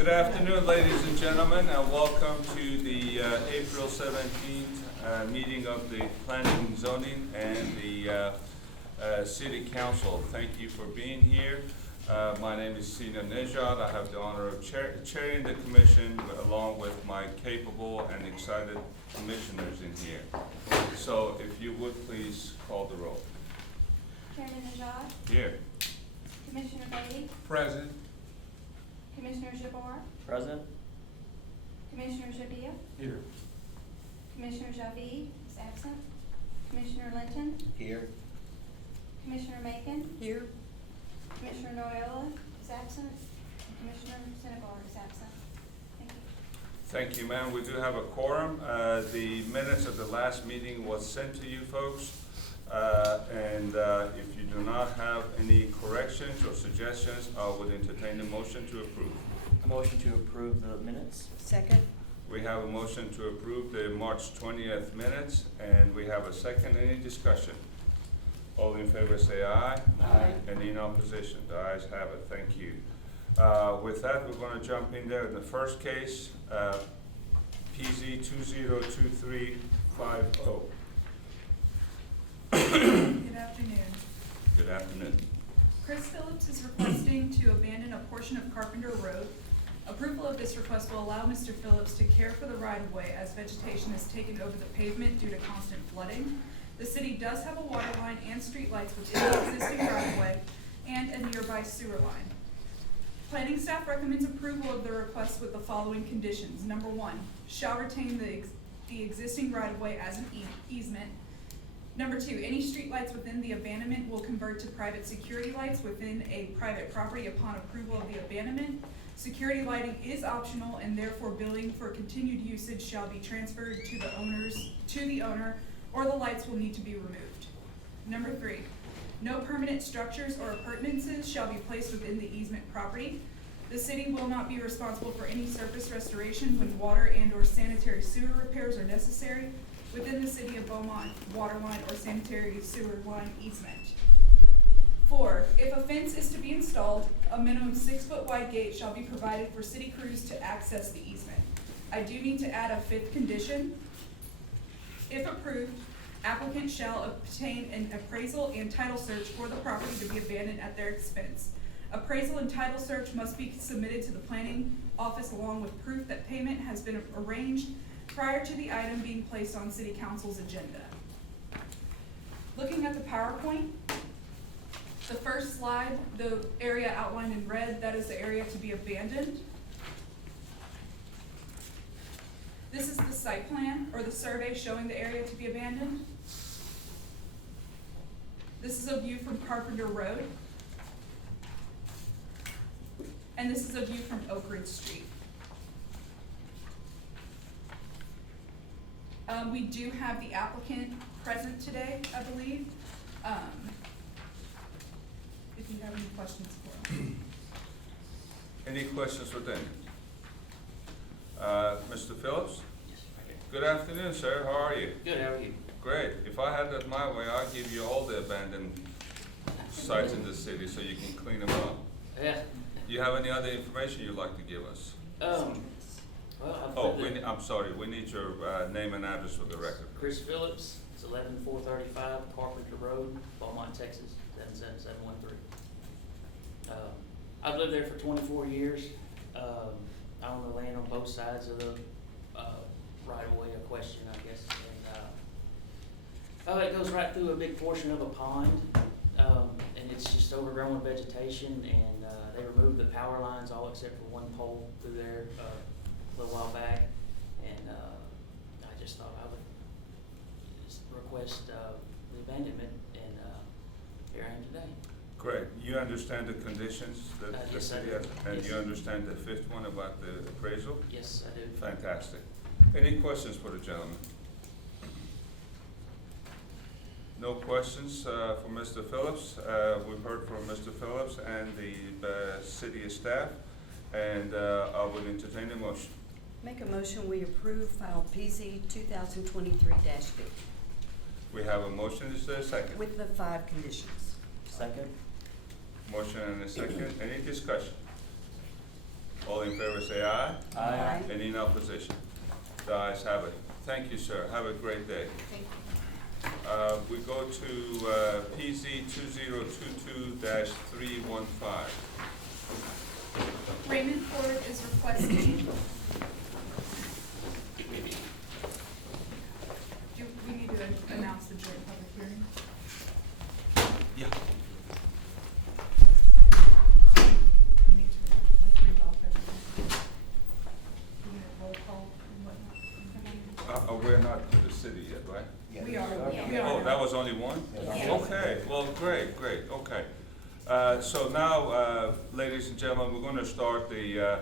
Good afternoon, ladies and gentlemen, and welcome to the April 17th meeting of the Planning and Zoning and the City Council. Thank you for being here. My name is Sina Nejad. I have the honor of chairing the commission along with my capable and excited commissioners in here. So if you would please call the roll. Chairman Najad? Here. Commissioner Beatty? Present. Commissioner Jabbar? Present. Commissioner Jabia? Here. Commissioner Javid is absent. Commissioner Linton? Here. Commissioner Macon? Here. Commissioner Noyola is absent. And Commissioner Senegal is absent. Thank you. Thank you, ma'am. We do have a quorum. The minutes of the last meeting was sent to you folks. If you do not have any corrections or suggestions, I would entertain a motion to approve. A motion to approve the minutes. Second. We have a motion to approve the March 20th minutes, and we have a second. Any discussion? All in favor say aye. Aye. Any in opposition? The ayes have it. Thank you. With that, we're going to jump in there. In the first case, PZ 202350. Good afternoon. Good afternoon. Chris Phillips is requesting to abandon a portion of Carpenter Road. Approval of this request will allow Mr. Phillips to care for the right-of-way as vegetation is taken over the pavement due to constant flooding. The city does have a water line and street lights within the existing right-of-way and a nearby sewer line. Planning staff recommends approval of the request with the following conditions. Number one, shall retain the existing right-of-way as an easement. Number two, any streetlights within the abandonment will convert to private security lights within a private property upon approval of the abandonment. Security lighting is optional and therefore billing for continued usage shall be transferred to the owner, or the lights will need to be removed. Number three, no permanent structures or appurtenances shall be placed within the easement property. The city will not be responsible for any surface restoration when water and or sanitary sewer repairs are necessary within the city of Beaumont water line or sanitary sewer line easement. 4, if a fence is to be installed, a minimum 6-foot wide gate shall be provided for city crews to access the easement. I do need to add a 5th condition. If approved, applicant shall obtain an appraisal and title search for the property to be abandoned at their expense. Appraisal and title search must be submitted to the planning office along with proof that payment has been arranged prior to the item being placed on City Council's agenda. Looking at the PowerPoint, the first slide, the area outlined in red, that is the area to be abandoned. This is the site plan or the survey showing the area to be abandoned. This is a view from Carpenter Road. And this is a view from Oak Ridge Street. We do have the applicant present today, I believe. If you have any questions for him. Any questions for them? Mr. Phillips? Yes, okay. Good afternoon, sir. How are you? Good, how are you? Great. If I had that my way, I'd give you all the abandoned sites in the city so you can clean them up. Yeah. Do you have any other information you'd like to give us? Well, I'm sorry. We need your name and address for the record. Chris Phillips, it's 11435 Carpenter Road, Beaumont, Texas, 77713. I've lived there for 24 years. I own the land on both sides of the right-of-way, a question, I guess. And it goes right through a big portion of a pond, and it's just overgrown with vegetation, and they removed the power lines, all except for one pole through there a little while back, and I just thought I would just request the abandonment, and here I am today. Great. You understand the conditions that the Yes, I city do. has, and Yes. you understand the 5th one about the appraisal? Yes, I do. Fantastic. Any questions for the gentleman? No questions for Mr. Phillips. We've heard from Mr. Phillips and the city staff, and I will entertain a motion. Make a motion we approve file PZ 2023-B We have a motion. Is there a second? with the 5 conditions. Second. Motion and a second. Any discussion? All in favor say aye. Aye. Any in opposition? The ayes have it. Thank you, sir. Have a great day. Thank you. We go to PZ 2022-315. Raymond Ford is requesting. Do we need to announce the joint public hearing? Yeah. We need to read off everything. We need a roll call and whatnot. We're not to the city yet, right? We are. Oh, that was only one? Yeah. Okay, well, great, okay. So now, ladies and gentlemen, we're gonna start the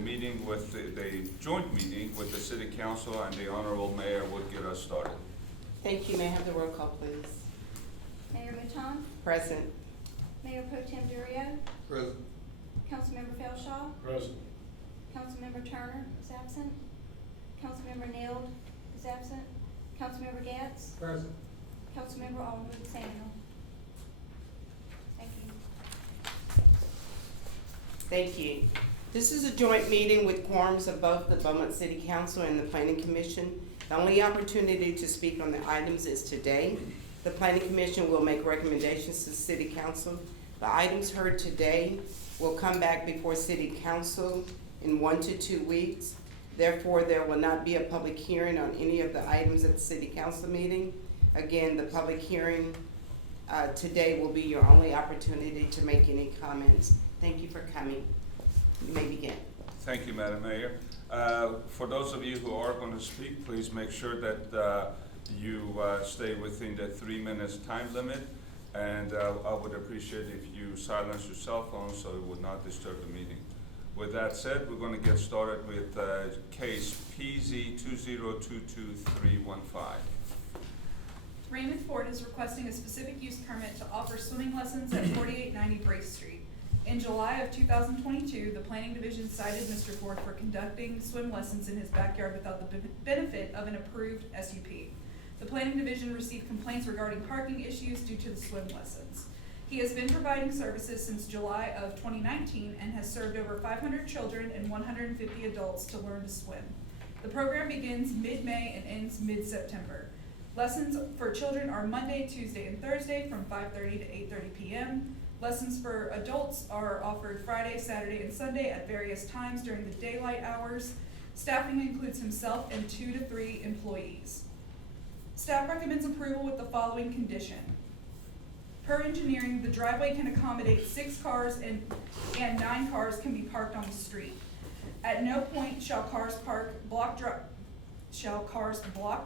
meeting with, the joint meeting with the city council, and the honorable mayor would get us started. Thank you. May I have the roll call, please? Mayor Mouton, Present. Mayor Pro Tem Durio, Present. Councilmember Felshaw, Present. Councilmember Turner is absent, Councilmember Neild is absent, Councilmember Getz, Present. Councilmember Alderman Samuel. Thank you. Thank you. This is a joint meeting with quorums of both the Beaumont City Council and the Planning Commission. The only opportunity to speak on the items is today. The Planning Commission will make recommendations to the City Council. The items heard today will come back before City Council in 1 to 2 weeks. Therefore, there will not be a public hearing on any of the items at the City Council meeting. Again, the public hearing today will be your only opportunity to make any comments. Thank you for coming. You may begin. Thank you, Madam Mayor. For those of you who are going to speak, please make sure that you stay within the 3 minutes time limit, and I would appreciate if you silence your cell phone so it would not disturb the meeting. With that said, we're going to get started with case PZ 2022-315. Raymond Ford is requesting a specific use permit to offer swimming lessons at 4890 Brace Street. In July of 2022, the Planning Division cited Mr. Ford for conducting swim lessons in his backyard without the benefit of an approved SUP. The Planning Division received complaints regarding parking issues due to the swim lessons. He has been providing services since July of 2019 and has served over 500 children and 150 adults to learn to swim. The program begins mid-May and ends mid-September. Lessons for children are Monday, Tuesday, and Thursday from 5:30 to 8:30 p.m. Lessons for adults are offered Friday, Saturday, and Sunday at various times during the daylight hours. Staffing includes himself and 2 to 3 employees. Staff recommends approval with the following condition. Per engineering, the driveway can accommodate 6 cars and 9 cars can be parked on the street. At no point shall cars block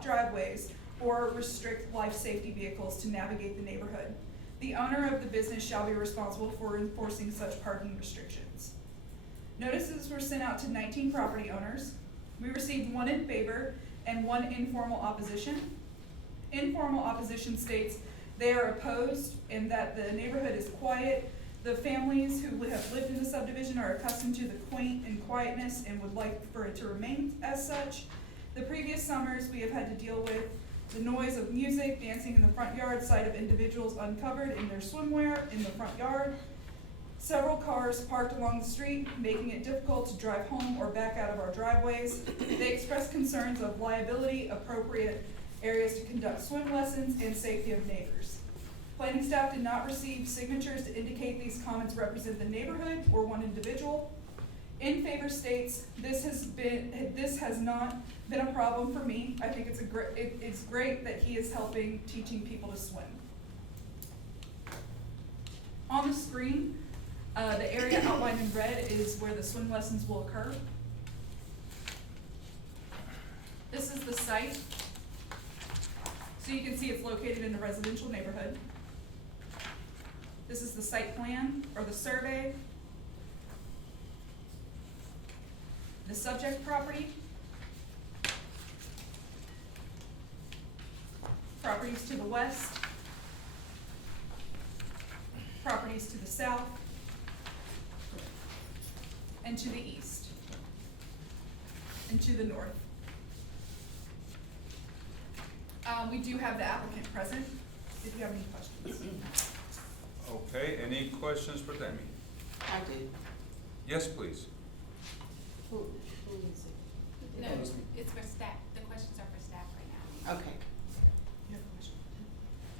driveways or restrict life safety vehicles to navigate the neighborhood. The owner of the business shall be responsible for enforcing such parking restrictions. Notices were sent out to 19 property owners. We received 1 in favor and 1 informal opposition. Informal opposition states they are opposed and that the neighborhood is quiet. The families who have lived in the subdivision are accustomed to the quaint and quietness and would like for it to remain as such. The previous summers we have had to deal with the noise of music, dancing in the front yard, sight of individuals uncovered in their swimwear in the front yard, several cars parked along the street, making it difficult to drive home or back out of our driveways. They expressed concerns of liability, appropriate areas to conduct swim lessons, and safety of neighbors. Planning staff did not receive signatures to indicate these comments represent the neighborhood or one individual. In favor states, this has not been a problem for me. I think it's great that he is helping teaching people to swim. On the screen, the area outlined in red is where the swim lessons will occur. This is the site. So you can see it's located in a residential neighborhood. This is the site plan or the survey. The subject property. Properties to the west. Properties to the south. And to the east. And to the north. We do have the applicant present, if you have any questions. Okay, any questions for Demi? I do. Yes, please. Who is it? No, it's for staff, the questions are for staff right now. Okay. You have a question?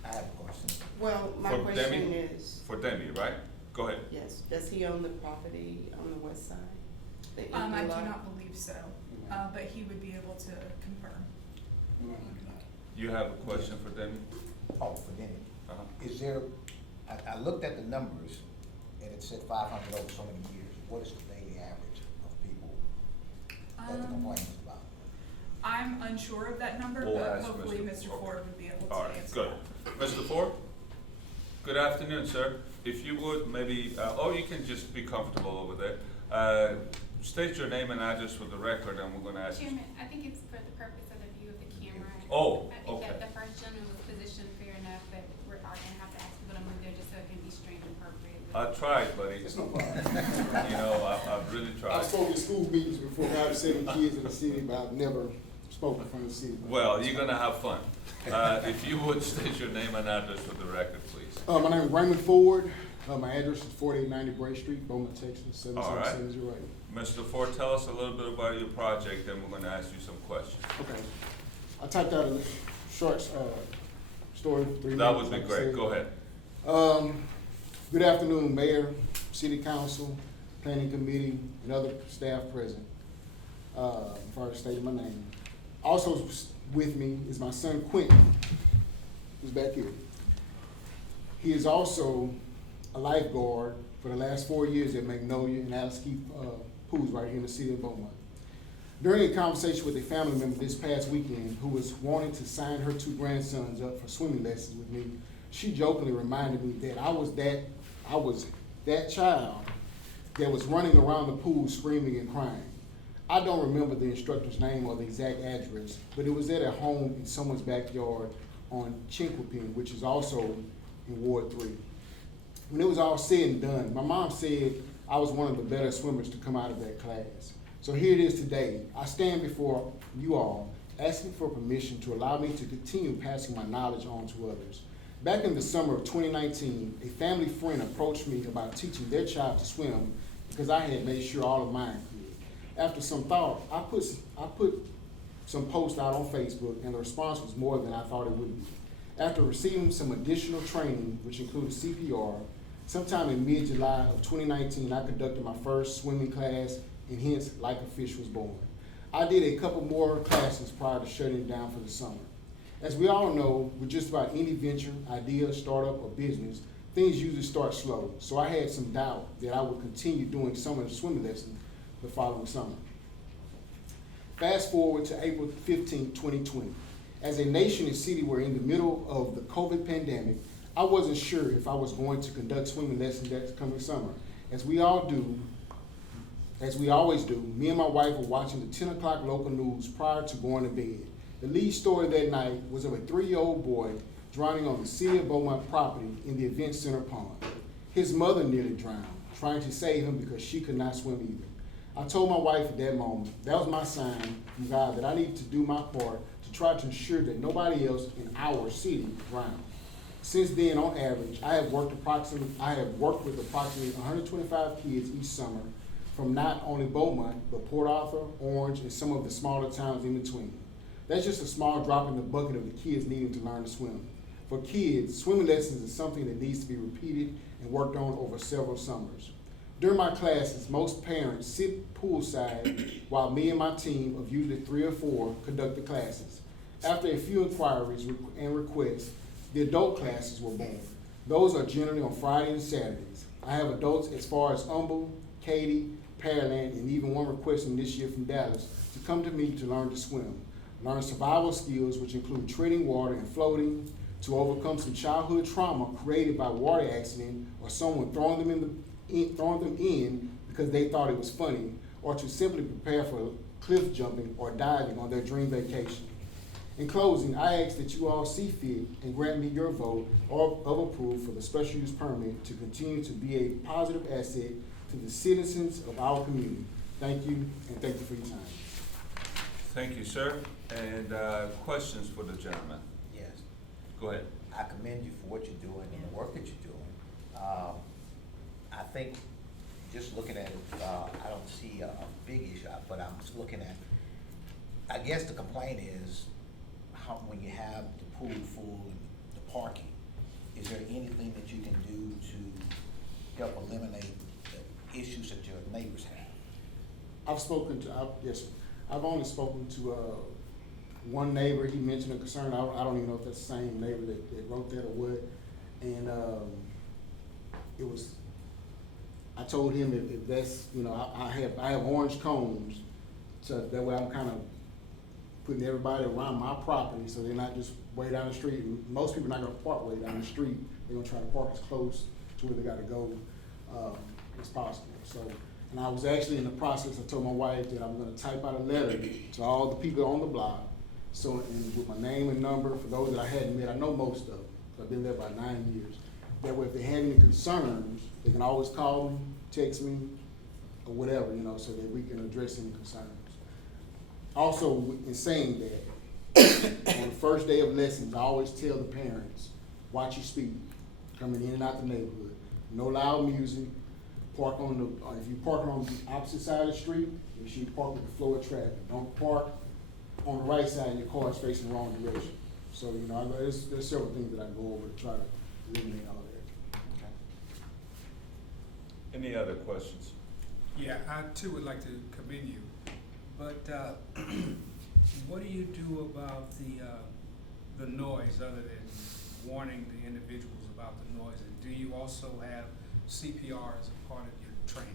I have a question. Well, my For question Demi? is, For Demi, right? Go ahead. yes, does he own the property on the west side? The I empty do lot? not believe so, but he would be able to confirm. You have a question for Demi? Oh, for Denny. Uh-huh. Is there, I looked at the numbers, and it said 500 over so many years. What is the daily average of people that the complaint is about? I'm unsure of that number, We'll but ask hopefully Mr. Mr. Ford. Ford would be able All to right, answer good. that. Mr. Ford? Good afternoon, sir. If you would, maybe, you can just be comfortable over there. State your name and address for the record, and we're gonna ask you. Chairman, I think it's for the purpose of the view of the camera. Oh, I think okay. that the first gentleman was positioned fair enough, but we are gonna have to ask people to move there just so it can be streamed appropriately. I tried, buddy. It's no problem. You know, I've really tried. I've spoken at school meetings before, I have 7 kids in the city, but I've never spoken in front of the city. Well, you're gonna have fun. If you would state your name and address for the record, please. My name is Raymond Ford. My address is 4890 Bray Street, Beaumont, Texas, All right. 77708. Mr. Ford, tell us a little bit about your project, then we're gonna ask you some questions. Okay. I typed out a short, story, 3 minutes. That would be like I great. said. Go ahead. Good afternoon, Mayor, City Council, Planning Committee, and other staff present. Before I stated my name. Also with me is my son Quentin, who's back here. He is also a lifeguard for the last 4 years at Magnolia and Alice Keith pools right here in the city of Beaumont. During a conversation with a family member this past weekend who was wanting to sign her 2 grandsons up for swimming lessons with me, she jokingly reminded me that I was that child that was running around the pool screaming and crying. I don't remember the instructor's name or the exact address, but it was at a home in someone's backyard on Chinquapin, which is also in Ward 3. When it was all said and done, my mom said I was one of the better swimmers to come out of that class. So here it is today. I stand before you all asking for permission to allow me to continue passing my knowledge on to others. Back in the summer of 2019, a family friend approached me about teaching their child to swim because I had made sure all of mine could. After some thought, I put some posts out on Facebook, and the response was more than I thought it would be. After receiving some additional training, which included CPR, sometime in mid-July of 2019, I conducted my first swimming class, and hence, Like a Fish was born. I did a couple more classes prior to shutting it down for the summer. As we all know, with just about any venture, idea, startup, or business, things usually start slow, so I had some doubt that I would continue doing some of the swimming lessons the following summer. Fast forward to April 15, 2020. As a nation and city were in the middle of the COVID pandemic, I wasn't sure if I was going to conduct swimming lessons that coming summer. As we always do, me and my wife were watching the 10 o'clock local news prior to going to bed. The lead story that night was of a 3-year-old boy drowning on the City of Beaumont property in the event center pond. His mother nearly drowned, trying to save him because she could not swim either. I told my wife at that moment, that was my sign from God that I needed to do my part to try to ensure that nobody else in our city drowned. Since then, on average, I have worked with approximately 125 kids each summer from not only Beaumont, but Port Arthur, Orange, and some of the smaller towns in between. That's just a small drop in the bucket of the kids needing to learn to swim. For kids, swimming lessons is something that needs to be repeated and worked on over several summers. During my classes, most parents sit poolside while me and my team of usually 3 or 4 conduct the classes. After a few inquiries and requests, the adult classes were born. Those are generally on Fridays and Saturdays. I have adults as far as Humble, Katy, Pearland, and even one requesting this year from Dallas to come to me to learn to swim. Learn survival skills, which include treading water and floating, to overcome some childhood trauma created by water accident or someone throwing them in because they thought it was funny, or to simply prepare for cliff jumping or diving on their dream vacation. In closing, I ask that you all see fit and grant me your vote of approval for the special use permit to continue to be a positive asset to the citizens of our community. Thank you, and thank you for your time. Thank you, sir. And questions for the gentleman? Yes. Go ahead. I commend you for what you're doing and the work that you're doing. I think just looking at it, I don't see a big issue, but I'm just looking at, I guess the complaint is how, when you have the pool full and the parking, is there anything that you can do to help eliminate the issues that your neighbors have? I've spoken to, yes, sir. I've only spoken to, one neighbor. He mentioned a concern. I don't even know if that's the same neighbor that wrote that or what. And, it was, I told him if that's, you know, I have orange cones, so that way I'm kind of putting everybody around my property, so they're not just way down the street. And most people are not gonna park way down the street. They're gonna try to park as close to where they gotta go, as possible. So, and I was actually in the process, I told my wife that I'm gonna type out a letter to all the people on the block. So, and with my name and number, for those that I hadn't met, I know most of them, 'cause I've been there about 9 years. That way, if they have any concerns, they can always call me, text me, or whatever, you know, so that we can address any concerns. Also, in saying that, on the first day of lessons, I always tell the parents, watch your speed, coming in and out the neighborhood. No loud music, park on the, if you park on the opposite side of the street, you should park with the flow of traffic. Don't park on the right side and your car is facing the wrong direction. So, you know, there's several things that I go over to try to eliminate all that. Any other questions? Yeah, I too would like to commend you, but what do you do about the noise, other than warning the individuals about the noise? And do you also have CPR as a part of your training?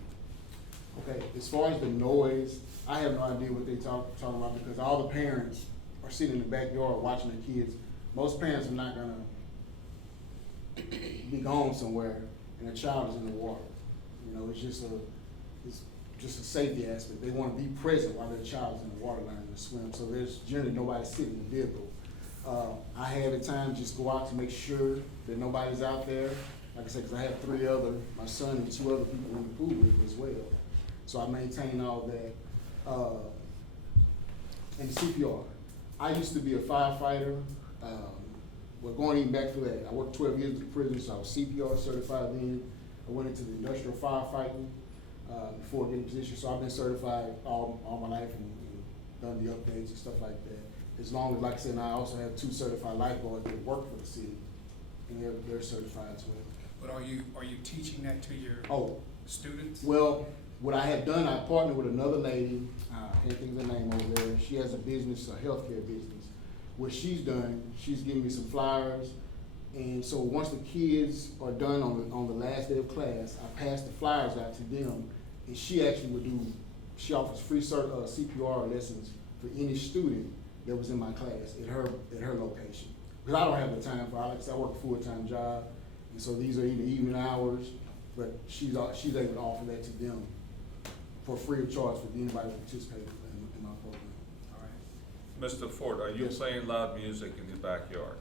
Okay, as far as the noise, I have no idea what they talking about, because all the parents are sitting in the backyard watching their kids. Most parents are not gonna be gone somewhere and a child is in the water. You know, it's just a safety aspect. They wanna be present while their child's in the water learning to swim, so there's generally nobody sitting in the vehicle. I have at times just go out to make sure that nobody's out there. Like I said, 'cause I have my son and 2 other people in the pool with as well. So I maintain all that. And the CPR. I used to be a firefighter. Well, going even back for that, I worked 12 years in the prison, so I was CPR certified then. I went into the industrial firefighting before getting a position, so I've been certified all my life and done the updates and stuff like that. As long as, like I said, I also have 2 certified lifeguards that work for the city, and they're certified as well. But are you teaching that to your students? Well, what I have done, I partnered with another lady, I can't think of the name over there. She has a business, a healthcare business. What she's done, she's given me some flyers, and so once the kids are done on the last day of class, I pass the flyers out to them, and she actually she offers free CPR lessons for any student that was in my class at her location. Because I don't have the time for it. Like I said, I work a full-time job, and so these are either evening hours, but she's able to offer that to them for free of charge for anybody that participates in my program. All right. Mr. Ford, are you Yes. playing loud music in the backyard?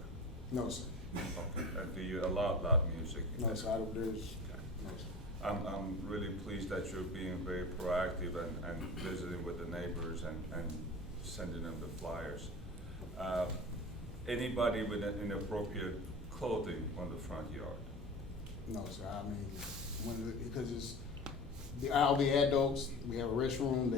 No, sir. Okay, and do you allow loud music? in No, the- sir, no, sir. I'm really pleased that you're being very proactive and visiting with the neighbors and sending them the flyers. Anybody with inappropriate clothing on the front yard? No, sir, I mean, because all the adults, we have a restroom,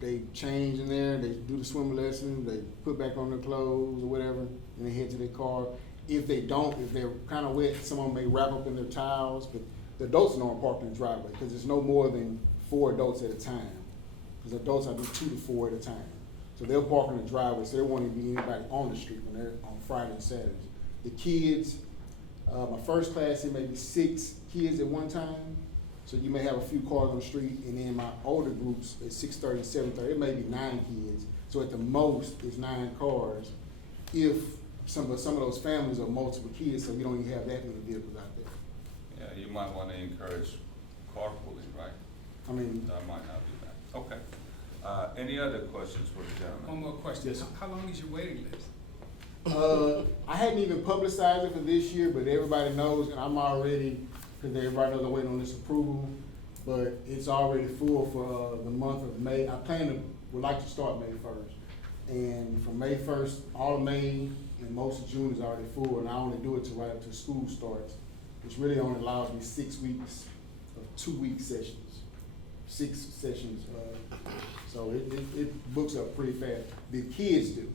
they change in there, they do the swimming lesson, they put back on their clothes or whatever, and they head to their car. If they don't, if they're kind of wet, someone may wrap up in their towels, but the adults don't park in the driveway, because there's no more than 4 adults at a time. Because adults, I do 2 to 4 at a time. So they'll park in the driveway, so there won't even be anybody on the street when they're on Friday and Saturdays. The kids, my first class, it may be 6 kids at one time, so you may have a few cars on the street, and then my older groups at 6:30, 7:30, it may be 9 kids. So at the most, it's 9 cars. If some of those families are multiple kids, so you don't even have that many vehicles out there. Yeah, you might wanna encourage carpooling, right? I mean, That might not be bad. Okay. Any other questions for the One gentleman? more question. Yes, sir. How long is your waiting list? I hadn't even publicized it for this year, but everybody knows, and I'm already, because everybody knows I'm waiting on this approval, but it's already full for the month of May. I would like to start May 1st. And from May 1st, all of May and most of June is already full, and I only do it till right up to school starts, which really only allows me 6 weeks of 2-week sessions. 6 sessions, so it books up pretty fast. The kids do.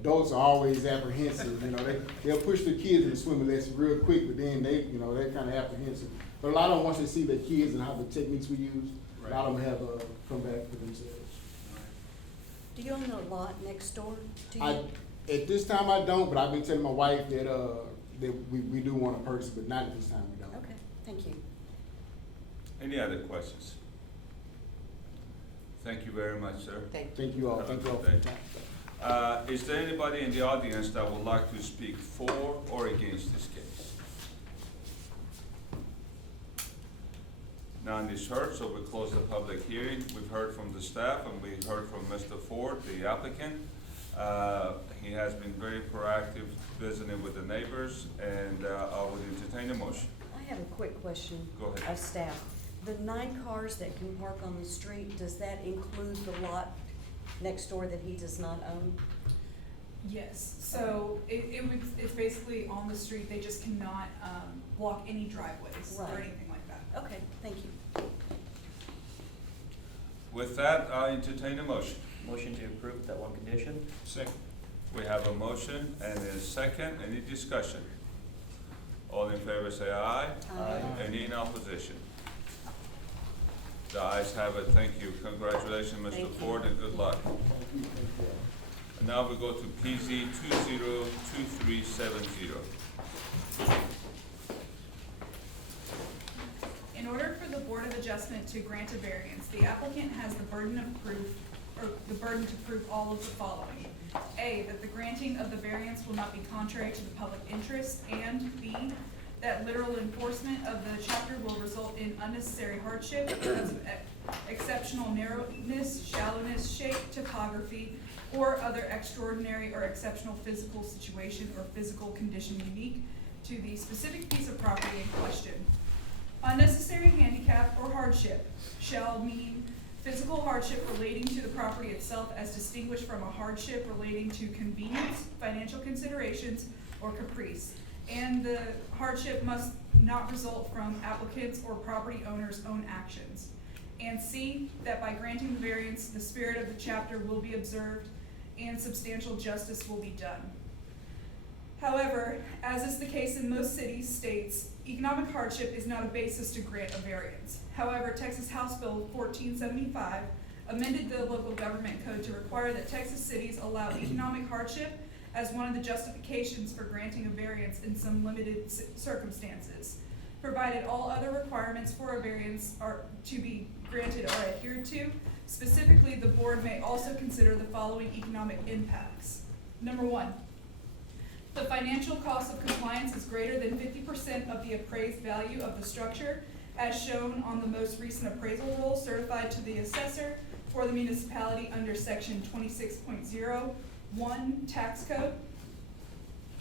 Adults are always apprehensive, you know, they'll push the kids in the swimming lesson real quick, but then they, you know, they're kind of apprehensive. But a lot of them, once they see the kids and how the techniques we use, a lot of them have, come back for themselves. Do you own the lot next door to you? At this time I don't, but I've been telling my wife that, that we do want to purchase, but not at this time we don't. Okay, thank you. Any other questions? Thank you very much, sir. Thank you all, thank you all for your time. Is there anybody in the audience that would like to speak for or against this case? None is heard, so we close the public hearing. We've heard from the staff and we heard from Mr. Ford, the applicant. He has been very proactive visiting with the neighbors, and I would entertain a motion. I have a quick question. Go ahead. Of staff. The 9 cars that can park on the street, does that include the lot next door that he does not own? Yes, so it's basically on the street, they just cannot, block any driveways or Right. anything like that. Okay, thank you. With that, I entertain a motion. Motion to approve with that one condition? Second. We have a motion and a second. Any discussion? All in favor say aye. Aye. Any in opposition? The ayes have it. Thank you. Congratulations, Mr. Thank you. Ford, and good luck. And now we go to PZ 202370. In order for the Board of Adjustment to grant a variance, the applicant has the burden of proof, or the burden to prove all of the following. A, that the granting of the variance will not be contrary to the public interest, and B, that literal enforcement of the chapter will result in unnecessary hardship because of exceptional narrowness, shallowness, shape, topography, or other extraordinary or exceptional physical situation or physical condition unique to the specific piece of property in question. Unnecessary handicap or hardship shall mean physical hardship relating to the property itself as distinguished from a hardship relating to convenience, financial considerations, or caprice. And the hardship must not result from applicants' or property owners' own actions. And C, that by granting the variance, the spirit of the chapter will be observed and substantial justice will be done. However, as is the case in most cities, states, economic hardship is not a basis to grant a variance. However, Texas House Bill 1475 amended the local government code to require that Texas cities allow economic hardship as one of the justifications for granting a variance in some limited circumstances, provided all other requirements for a variance are to be granted are adhered to. Specifically, the board may also consider the following economic impacts. Number 1, the financial cost of compliance is greater than 50% of the appraised value of the structure as shown on the most recent appraisal roll certified to the assessor for the municipality under section 26.01 tax code.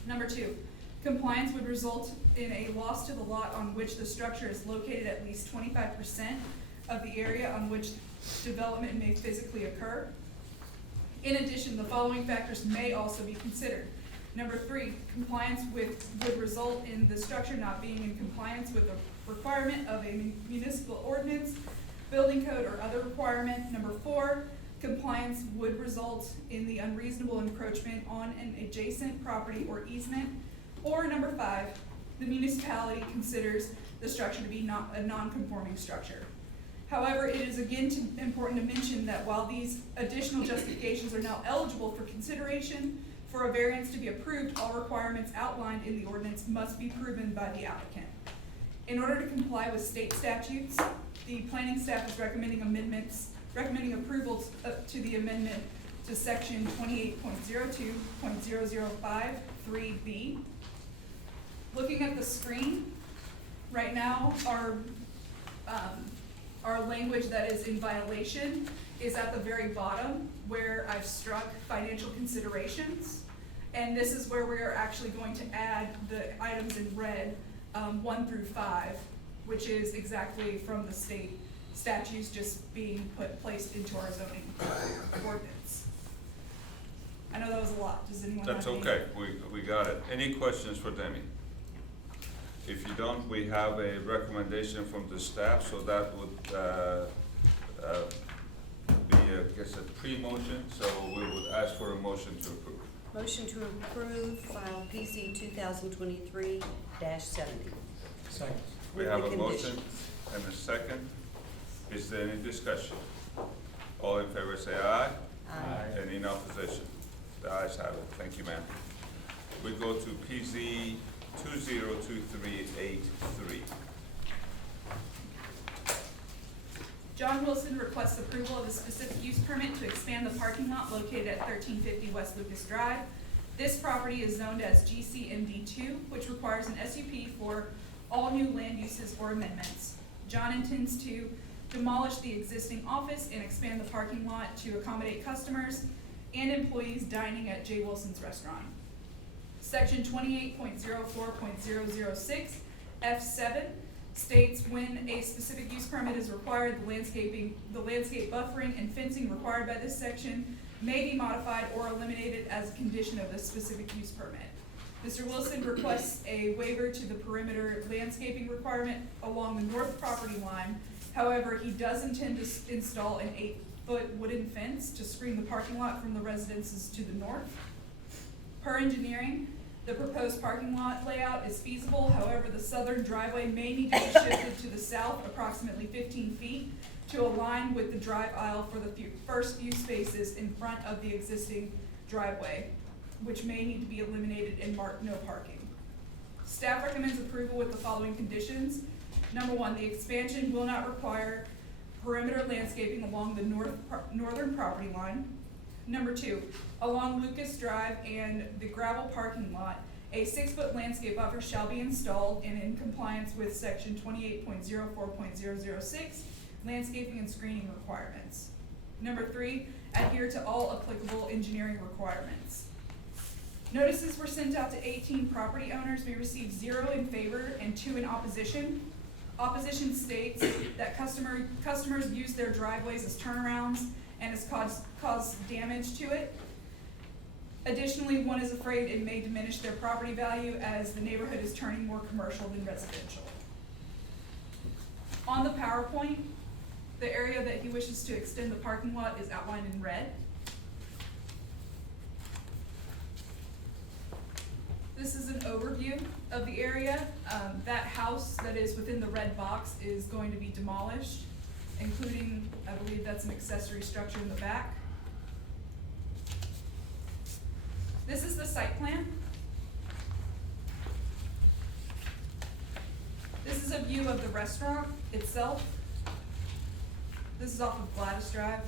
Number 2, compliance would result in a loss to the lot on which the structure is located at least 25% of the area on which development may physically occur. In addition, the following factors may also be considered. Number 3, compliance would result in the structure not being in compliance with the requirement of a municipal ordinance, building code, or other requirement. Number 4, compliance would result in the unreasonable encroachment on an adjacent property or easement. Or number 5, the municipality considers the structure to be not a non-conforming structure. However, it is again important to mention that while these additional justifications are now eligible for consideration, for a variance to be approved, all requirements outlined in the ordinance must be proven by the applicant. In order to comply with state statutes, the planning staff is recommending approval to the amendment to section 28.02.0053B. Looking at the screen, right now our language that is in violation is at the very bottom where I've struck financial considerations. And this is where we are actually going to add the items in red, 1 through 5, which is exactly from the state statutes just being placed into our zoning ordinance. I know that was a lot. Does anyone have That's any? okay. We got it. Any questions for Demi? If you don't, we have a recommendation from the staff, so that would be, I guess, a pre-motion, so we would ask for a motion to approve. Motion to approve file PC 2023-70. Second. We With have the a motion conditions. and a second. Is there any discussion? All in favor say aye. Aye. Any in opposition? The ayes have it. Thank you, ma'am. We go to PZ 202383. John Wilson requests approval of a specific use permit to expand the parking lot located at 1350 West Lucas Drive. This property is zoned as GCMD2, which requires an SUP for all new land uses or amendments. John intends to demolish the existing office and expand the parking lot to accommodate customers and employees dining at J. Wilson's Restaurant. Section 28.04.006 F7 states when a specific use permit is required, the landscape buffering and fencing required by this section may be modified or eliminated as a condition of the specific use permit. Mr. Wilson requests a waiver to the perimeter landscaping requirement along the north property line. However, he does intend to install an 8-foot wooden fence to screen the parking lot from the residences to the north. Per engineering, the proposed parking lot layout is feasible. However, the southern driveway may need to be shifted to the south approximately 15 feet to align with the drive aisle for the first few spaces in front of the existing driveway, which may need to be eliminated and marked no parking. Staff recommends approval with the following conditions. Number one, the expansion will not require perimeter landscaping along the northern property line. Number two, along Lucas Drive and the gravel parking lot, a 6-foot landscape buffer shall be installed and in compliance with section 28.04.006 landscaping and screening requirements. Number three, adhere to all applicable engineering requirements. Notices were sent out to 18 property owners. We received 0 in favor and 2 in opposition. Opposition states that customers use their driveways as turnarounds and has caused damage to it. Additionally, one is afraid it may diminish their property value as the neighborhood is turning more commercial than residential. On the PowerPoint, the area that he wishes to extend the parking lot is outlined in red. This is an overview of the area. That house that is within the red box is going to be demolished, including, I believe that's an accessory structure in the back. This is the site plan. This is a view of the restaurant itself. This is off of Gladys Drive.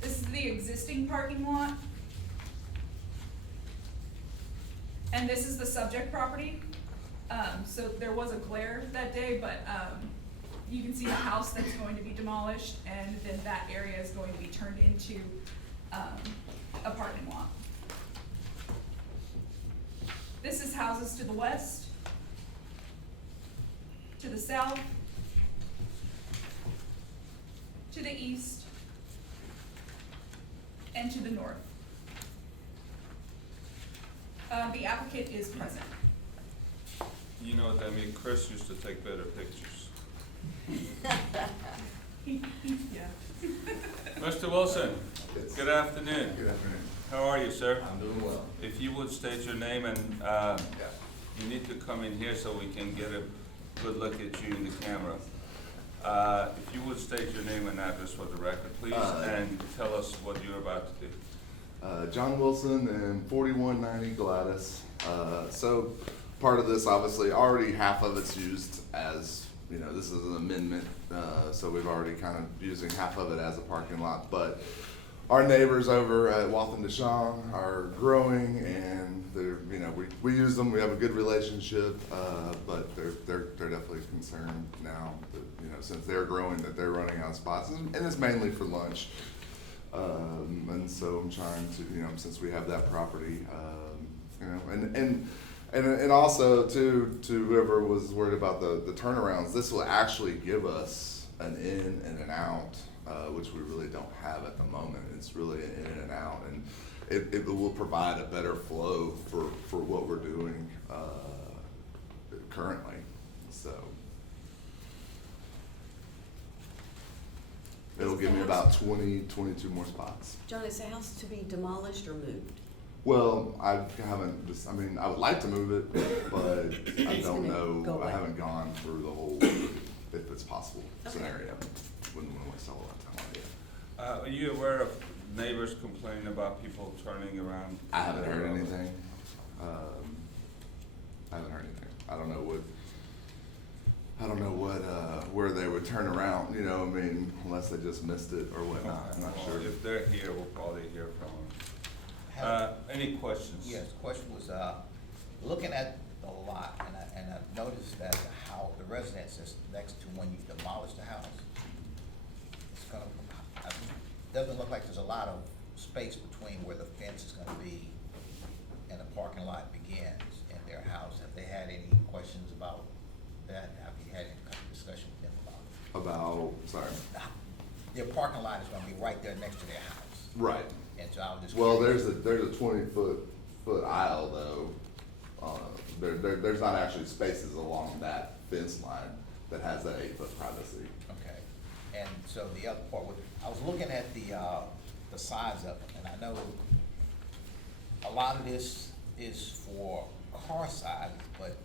This is the existing parking lot. And this is the subject property. So there was a glare that day, but you can see the house that's going to be demolished, and then that area is going to be turned into a parking lot. This is houses to the west, to the south, to the east, and to the north. The applicant is present. You know what that means? Chris used to take better pictures. Yeah. Mr. Wilson, good afternoon. Good afternoon. How are you, sir? I'm doing well. If you would state your name and you need to come in here so we can get a good look at you in the camera. If you would state your name and address for the record, please, and tell us what you're about to do. John Wilson and 4190 Gladys. So part of this, obviously, already half of it's used as, you know, this is an amendment, so we've already kind of using half of it as a parking lot. But our neighbors over at Wathen Deschamps are growing, and they're, you know, we use them. We have a good relationship, but they're definitely concerned now that, you know, since they're growing, that they're running out of spots, and it's mainly for lunch. And so I'm trying to, you know, since we have that property, you know, and also to whoever was worried about the turnarounds, this will actually give us an in and an out, which we really don't have at the moment. It's really an in and out, and it will provide a better flow for what we're doing currently. So. It'll give me about 22 more spots. John, is the house to be demolished or moved? Well, I haven't, I mean, I would like to move it, but I It's don't gonna go know, I away. haven't gone through the whole, if it's possible Okay. scenario. Wouldn't want to waste all that time on it. Are you aware of neighbors complaining about people turning around? I haven't heard anything. I haven't heard anything. I don't know what, where they would turn around, you know, I mean, unless they just missed it or whatnot, I'm not Well, sure. if they're here, we'll probably hear from them. Any questions? Yes, the question was, looking at the lot, and I noticed that the residence is next to when you demolish the house. It's gonna, doesn't look like there's a lot of space between where the fence is gonna be and the parking lot begins in their house. Have they had any questions about that? Have you had any kind of discussion with them about it? Sorry. Their parking lot is gonna be right there next to their house. Right. And so I was just. Well, curious. there's a 20-foot aisle though. There's not actually spaces along that fence line that has that 8-foot privacy. Okay, and so the other part, I was looking at the size of it, and I know a lot of this is for car sizes, but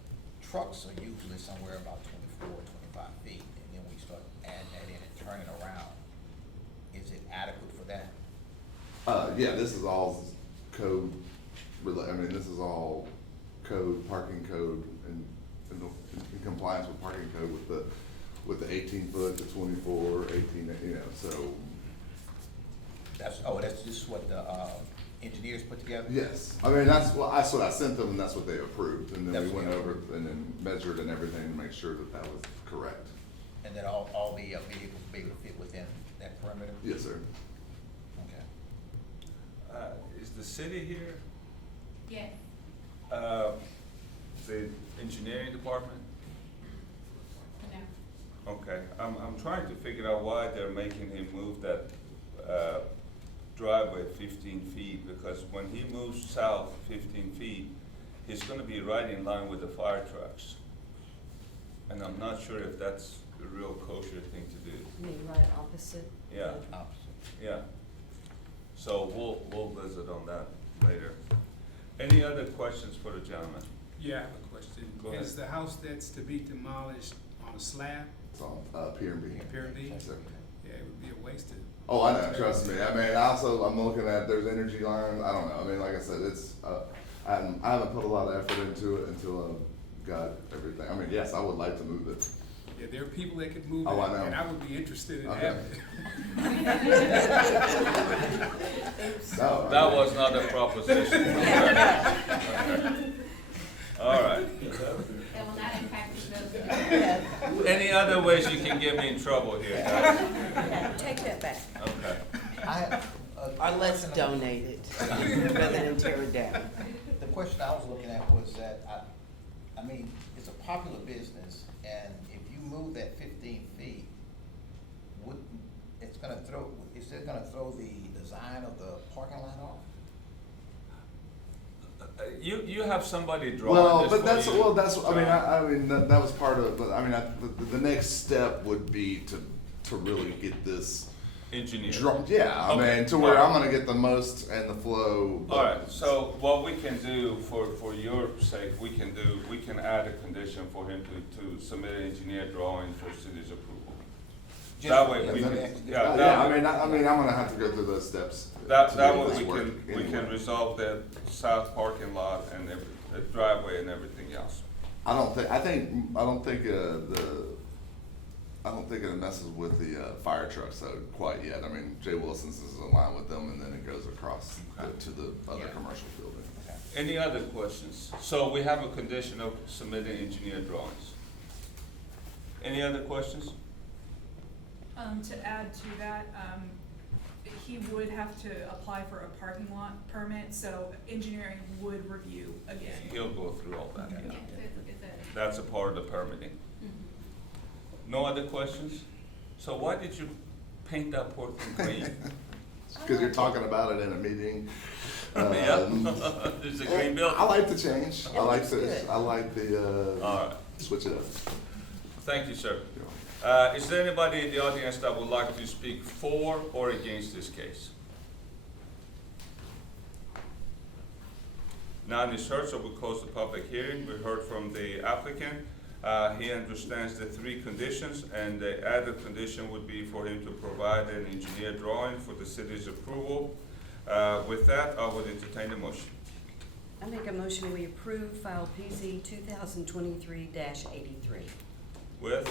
trucks are usually somewhere about 24, 25 feet, and then we start adding that in and turning around. Is it adequate for that? Yeah, this is all code, I mean, this is all code, parking code, and in compliance with parking code with the 18-foot, the 24, 18, you know, so. That's just what the engineers put together? Yes, I mean, that's what I sent them, and that's what they approved, and then we That's went what- over and then measured and everything to make sure that was correct. And then all the vehicles be able to fit within that perimeter? Yes, sir. Okay. Is the city here? Yes. The engineering department? No. Okay, I'm trying to figure out why they're making him move that, driveway 15 feet, because when he moves south 15 feet, he's gonna be right in line with the fire trucks. And I'm not sure if that's the real kosher thing to do. I mean, right opposite? Yeah. the- Opposite. Yeah. So we'll visit on that later. Any other questions for the gentleman? Yeah, I have a question. Go ahead. Is the house that's to be demolished on a slab, It's on Pier and B. Pier and B? Yes, sir. Yeah, it would be a waste of. Oh, I know, trust me. I mean, also, I'm looking at, there's energy lines, I don't know, I mean, like I said, it's, I haven't put a lot of effort into it until I got everything. I mean, yes, I would like to move it. Yeah, there are people that could move it, Oh, I know. and I would be interested in Okay. having it. No, That was not a proposition. All right. That will not impact the building. Any other ways you can get me in trouble here, guys? Yeah, take that back. Okay. I have Or let's donate it rather than tear it down. The question I was looking at was that, I mean, it's a popular business, and if you move that 15 feet, is it gonna throw the design of the parking lot off? You have somebody drawing Well, this but for that's, you, well, that's, I mean, John. I mean, that was part of, but I mean, the next step would be to really get this Engineer. yeah, I Okay, mean, to where I'm alright. gonna get the most and the flow. but- All right, so what we can do for your sake, we can add a condition for him to submit an engineer drawing for city's approval. That way we can, yeah, Yeah, I that, mean, I'm gonna have to go through those steps. that to that make way this work we anyway. can resolve the south parking lot and the driveway and everything else. I don't think it messes with the fire trucks though quite yet. I mean, Jay Wilson's is in line with them, and then it goes across to the other Yeah. commercial building. Okay. Any other questions? So we have a condition of submitting engineer drawings. Any other questions? To add to that, he would have to apply for a parking lot permit, so engineering would review again. He'll go through all that. Yeah, it's a. That's a part of the permitting. No other questions? So why did you paint that Portland green? Because you're talking about it in a meeting. Yeah, there's a green building. I like the change. It looks good. I like the All right, switch it up. thank you, sir. Is there anybody in the audience that would like to speak for or against this case? None is heard, so we'll close the public hearing. We heard from the applicant. He understands the 3 conditions, and the added condition would be for him to provide an engineer drawing for the city's approval. With that, I would entertain a motion. I make a motion we approve file PZ 2023-83 with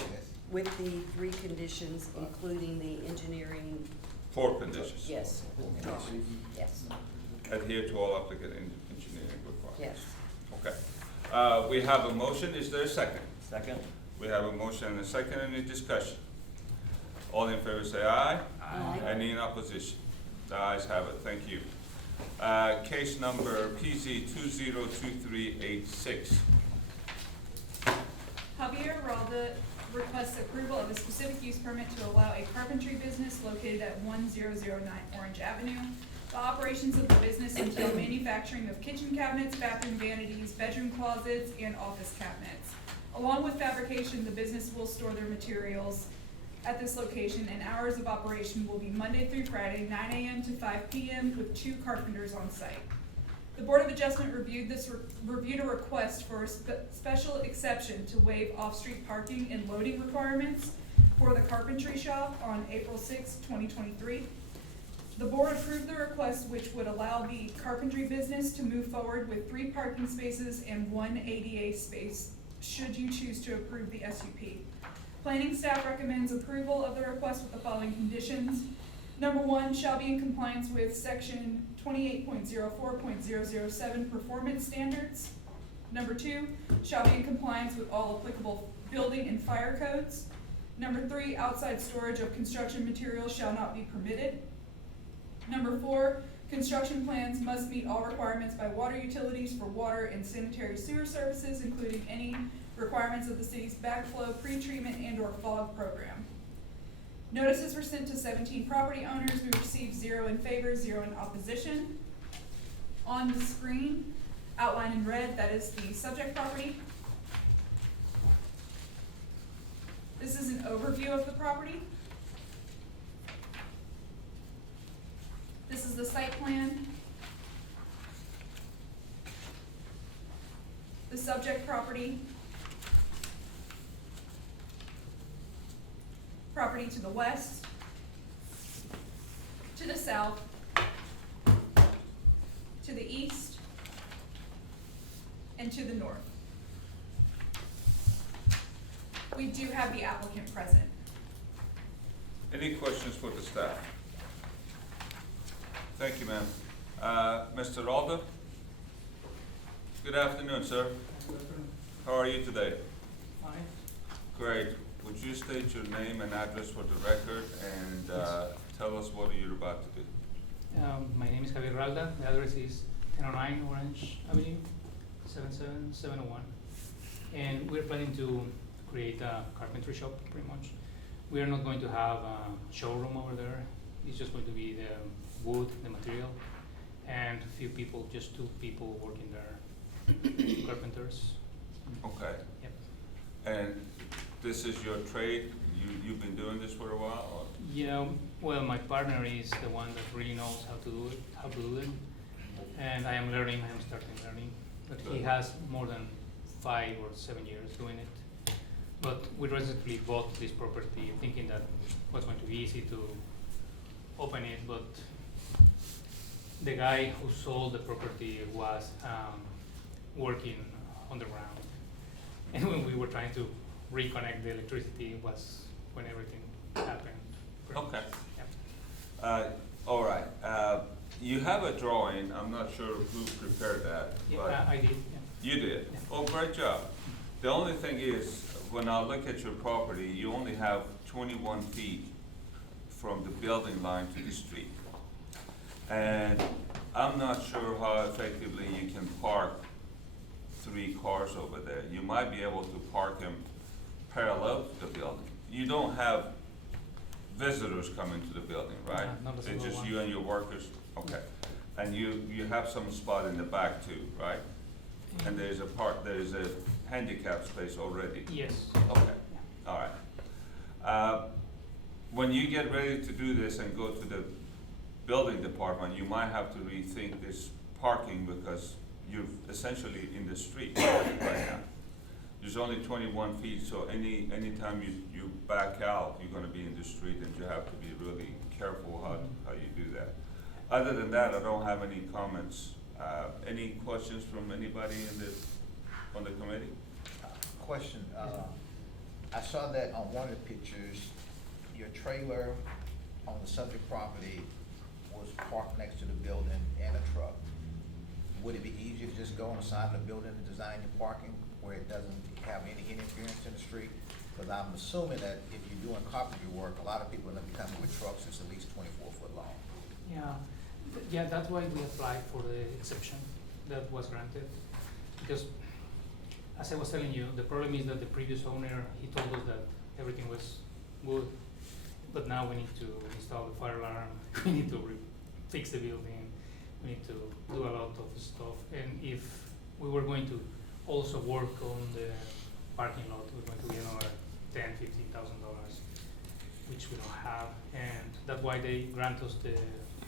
the 3 conditions, including the engineering. 4 conditions. Yes. Yes. Adhere to all applicant engineering requirements. Yes. Okay. We have a motion. Is there a second? Second. We have a motion and a second. Any discussion? All in favor say aye. Aye. Any in opposition? The ayes have it. Thank you. Case number PZ 202386. Javier Ralda requests approval of a specific use permit to allow a carpentry business located at 1009 Orange Avenue. The operations of the business entail manufacturing of kitchen cabinets, bathroom vanities, bedroom closets, and office cabinets. Along with fabrication, the business will store their materials at this location, and hours of operation will be Monday through Friday, 9 a.m. to 5 p.m. with 2 carpenters on site. The Board of Adjustment reviewed a request for a special exception to waive off-street parking and loading requirements for the carpentry shop on April 6, 2023. The board approved the request, which would allow the carpentry business to move forward with 3 parking spaces and 1 ADA space, should you choose to approve the SUP. Planning staff recommends approval of the request with the following conditions. Number 1, shall be in compliance with section 28.04.007 performance standards. Number 2, shall be in compliance with all applicable building and fire codes. Number 3, outside storage of construction materials shall not be permitted. Number 4, construction plans must meet all requirements by water utilities for water and sanitary sewer services, including any requirements of the city's backflow, pre-treatment, and/or fog program. Notices were sent to 17 property owners. We received 0 in favor, 0 in opposition. On the screen, outlined in red, that is the subject property. This is an overview of the property. This is the site plan. The subject property. Property to the west, to the south, to the east, and to the north. We do have the applicant present. Any questions for the staff? Thank you, ma'am. Mr. Ralda? Good afternoon, sir. How are you today? Fine. Great. Would you state your name and address for the record and tell us what you're about to do? My name is Javier Ralda. The address is 1009 Orange Avenue, 77701. And we're planning to create a carpentry shop, pretty much. We are not going to have a showroom over there. It's just going to be the wood, the material, and a few people, just 2 people working there, carpenters. Okay. Yep. And this is your trade? You've been doing this for a while? Or? Yeah, well, my partner is the one that really knows how to do it, and I am learning. I am starting learning, but he Good. has more than 5 or 7 years doing it. But we recently bought this property thinking that it was going to be easy to open it, but the guy who sold the property was working underground, and when we were trying to reconnect the electricity was when everything happened. pretty Okay. much. Yep. All right. You have a drawing. I'm not sure who prepared that. Yeah, but I did, yeah. You did? Yeah. Oh, great job. The only thing is, when I look at your property, you only have 21 feet from the building line to the street. And I'm not sure how effectively you can park 3 cars over there. You might be able to park them parallel to the building. You don't have visitors coming to the building, right? Not a It's single just one. you and your workers? Okay. And you have some spot in the back too, right? And there's a handicap space already? Yes. Okay, all right. When you get ready to do this and go to the building department, you might have to rethink this parking because you're essentially in the street right now. There's only 21 feet, so anytime you back out, you're gonna be in the street, and you have to be really careful how you do that. Other than that, I don't have any comments. Any questions from anybody on the committee? Question, I saw that on one of the pictures, your trailer on the subject property was parked next to the building and a truck. Would it be easier to just go on the side of the building and design your parking where it doesn't have any interference in the street? Because I'm assuming that if you're doing carpentry work, a lot of people are gonna be coming with trucks that's at least 24 foot long. Yeah, that's why we applied for the exception that was granted. Because, as I was telling you, the problem is that the previous owner, he told us that everything was good, but now we need to install the fire alarm, we need to fix the building, we need to do a lot of stuff. And if we were going to also work on the parking lot, we're going to be another $10,000–15,000, which we don't have, and that's why they grant us the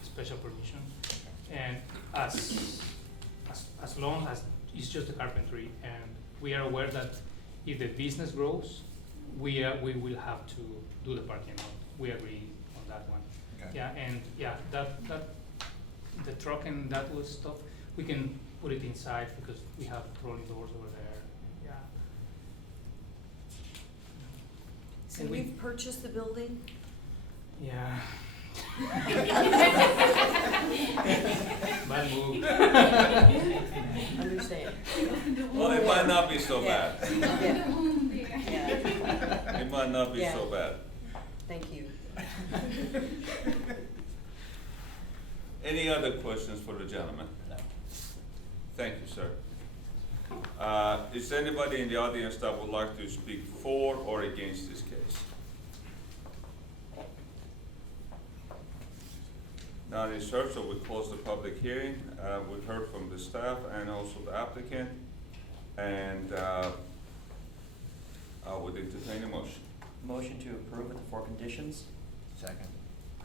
special permission. And as long as it's just the carpentry, and we are aware that if the business grows, we will have to do the parking lot. We agree on that one. Okay. Yeah, and yeah, that the truck and that was stuff, we can put it inside because we have rolling doors over there. Yeah. So And we- you've purchased the building? Yeah. Bad move. Understand. Well, it might not be so Yeah. bad. Yeah. It might not be Yeah. so bad. Thank you. Any other questions for the gentleman? No. Thank you, sir. Is there anybody in the audience that would like to speak for or against this case? None is heard, so we close the public hearing. We've heard from the staff and also the applicant, and I would entertain a motion. Motion to approve with the 4 conditions. Second.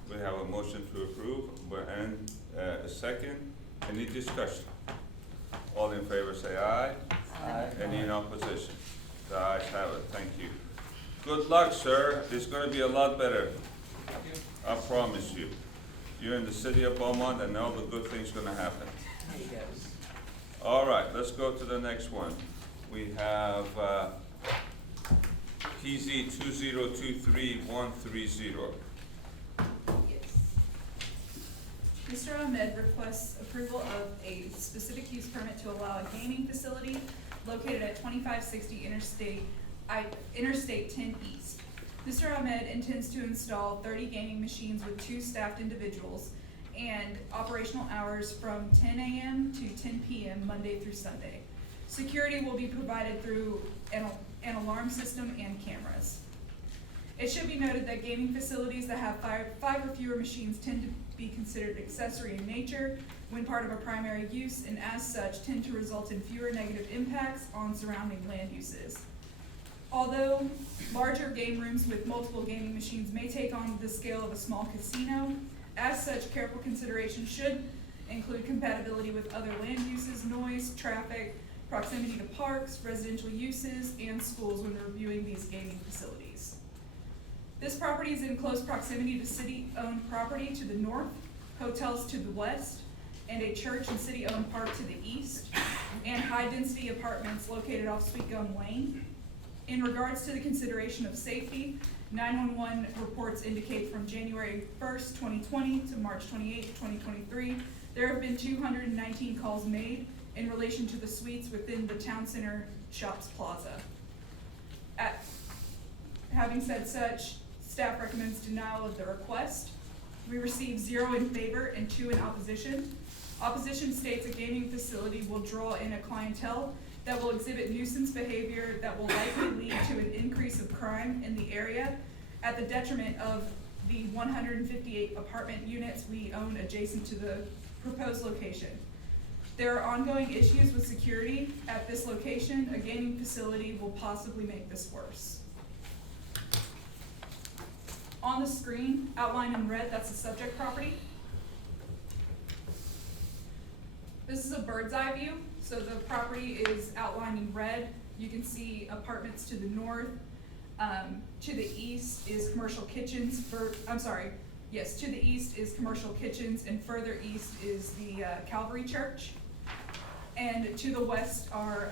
We have a motion to approve and a second. Any discussion? All in favor say aye. Aye. Any in opposition? The ayes have it. Thank you. Good luck, sir. It's gonna be a lot better. I promise you. You're in the city of Beaumont, and all the good things gonna happen. There you go. All right, let's go to the next one. We have PZ 2023-130. Yes. Mr. Ahmed requests approval of a specific use permit to allow a gaming facility located at 2560 Interstate 10 East. Mr. Ahmed intends to install 30 gaming machines with 2 staffed individuals and operational hours from 10 a.m. to 10 p.m. Monday through Sunday. Security will be provided through an alarm system and cameras. It should be noted that gaming facilities that have 5 or fewer machines tend to be considered accessory in nature when part of a primary use, and as such tend to result in fewer negative impacts on surrounding land uses. Although larger game rooms with multiple gaming machines may take on the scale of a small casino, as such, careful consideration should include compatibility with other land uses, noise, traffic, proximity to parks, residential uses, and schools when reviewing these gaming facilities. This property is in close proximity to city-owned property to the north, hotels to the west, and a church and city-owned park to the east, and high-density apartments located off Sweet Gum Lane. In regards to the consideration of safety, 911 reports indicate from January 1st, 2020 to March 28th, 2023, there have been 219 calls made in relation to the suites within the Town Center Shops Plaza. Having said such, staff recommends denial of the request. We received 0 in favor and 2 in opposition. Opposition states a gaming facility will draw in a clientele that will exhibit nuisance behavior that will likely lead to an increase of crime in the area at the detriment of the 158 apartment units we own adjacent to the proposed location. There are ongoing issues with security at this location. A gaming facility will possibly make this worse. On the screen, outlined in red, that's the subject property. This is a bird's eye view, so the property is outlined in red. You can see apartments to the north. To the east is commercial kitchens to the east is commercial kitchens, and further east is the Calvary Church. And to the west are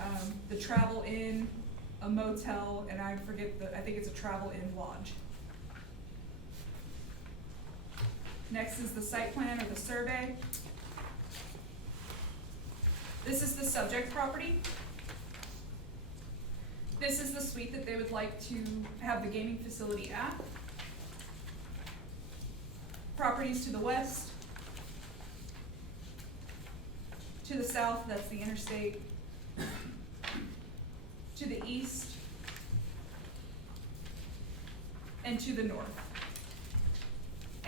the Travel Inn, a motel, and I think it's a Travel Inn lodge. Next is the site plan or the survey. This is the subject property. This is the suite that they would like to have the gaming facility at. Properties to the west. To the south, that's the interstate. To the east. And to the north.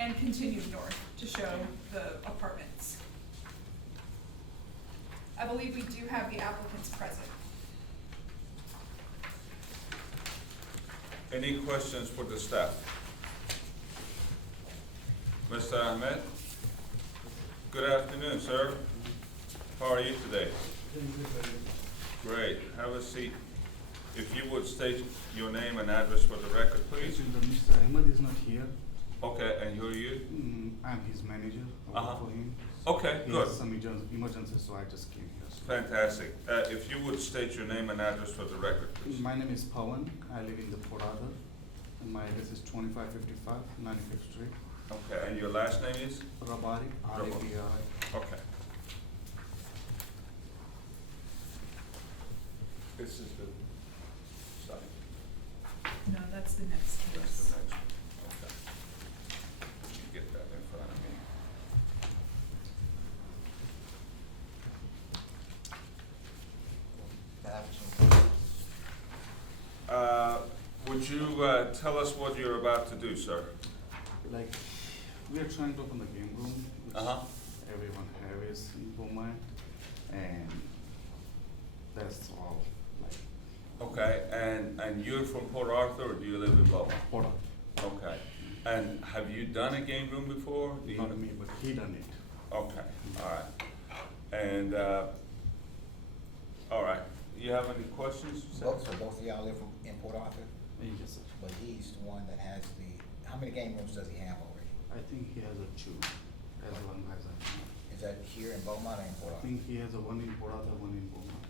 And continue north to show the apartments. I believe we do have the applicants present. Any questions for the staff? Mr. Ahmed? Good afternoon, sir. How are you today? Great. Have a seat. If you would state your name and address for the record, please. Mr. Ahmed is not here. Okay, and who are you? I'm his manager. I work for him. Okay, He good. has some emergency, so I just came here. Fantastic. If you would state your name and address for the record, please. My name is Pawan. I live in the Port Arthur. And my address is 2555 95th Street. Okay, and your last name is? Rabari, R-A-B-R-I. Okay. This is the site. No, that's the next That's case. the next one. Okay. Let me get that in front of me. Would you tell us what you're about to do, sir? Like, we are trying to open the game room, which Uh-huh. everyone has in Beaumont. And that's all, like, Okay, and you're from Port Arthur, or do you live in Beaumont? Port Arthur. Okay. And have you done a game room before? Do you Not know- me, but he done it. Okay, all right. And, all right, you have any questions? Both of y'all live in Port Arthur, Yes, sir. but he's the one that has how many game rooms does he have already? I think he has a two, as long as I know. Is that here in Beaumont or in Port I Arthur? think he has a one in Port Arthur, one in Beaumont.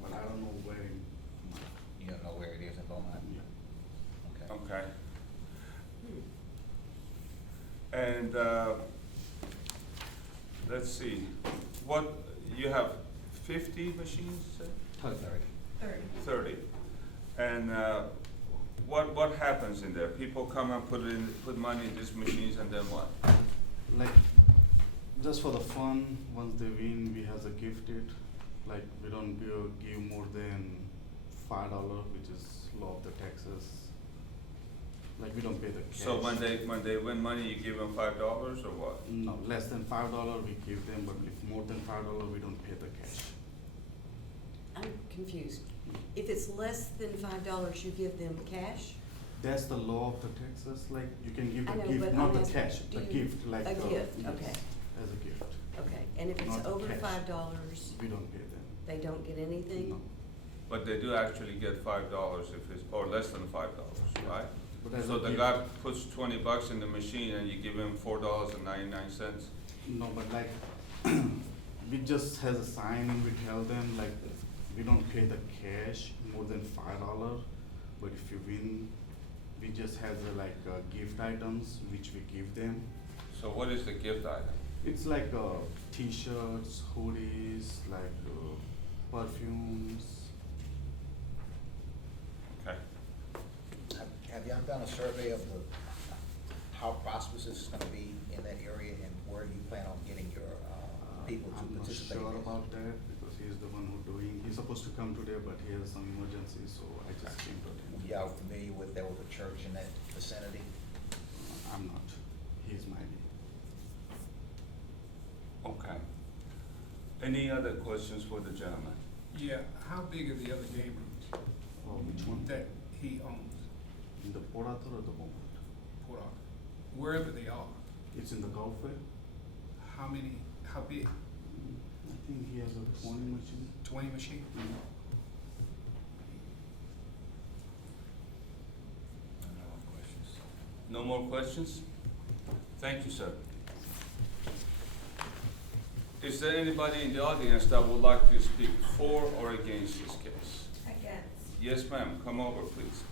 But I don't know where in. You don't know where it is in Beaumont? Yeah. Okay. Okay. And, let's see, you have 50 machines, you said? 30. 30. And, what happens in there? People come and put money in these machines, and then what? Like, just for the fun, once they win, we have a gifted. Like, we don't give more than $5, which is law of the taxes. Like, we don't pay the cash. So when they win money, you give them $5 or what? No, less than $5 we give them, but if more than $5 we don't pay the cash. I'm confused. If it's less than $5, you give them cash? That's the law of the Texas, like, you can give I the know, gift, but not I'm the asking, cash, do the you- gift, like. A gift, yes, okay, as a gift. okay. And if it's Not over cash. $5, We don't pay them. they don't get anything? No. But they do actually get $5 if it's, or less than $5, right? But as So a the gift- guy puts $20 in the machine and you give him $4.99? No, but like, we just has a sign and we tell them like, we don't pay the cash more than $5, but if you win, we just has gift items which we give them. So what is the gift item? It's like t-shirts, hoodies, like perfumes. Okay. Have y'all done a survey of how prosperous this is gonna be in that area and where you plan on getting your people to I'm not participate in sure this? about that because he's the one who doing, he's supposed to come today, but he has some emergency, so I just came to him. Y'all familiar with, there was a church in that vicinity? I'm not, he's my name. Okay. Any other questions for the gentleman? Yeah, how big are the other game rooms Which one? that he owns? In the Port Arthur or the Beaumont? Port Arthur, wherever they are. It's in the Gulfway. How big? I think he has a 20 machine. 20 machine? No more questions? Thank you, sir. Is there anybody in the audience that would like to speak for or against this case? Against. Yes, ma'am, come over, please.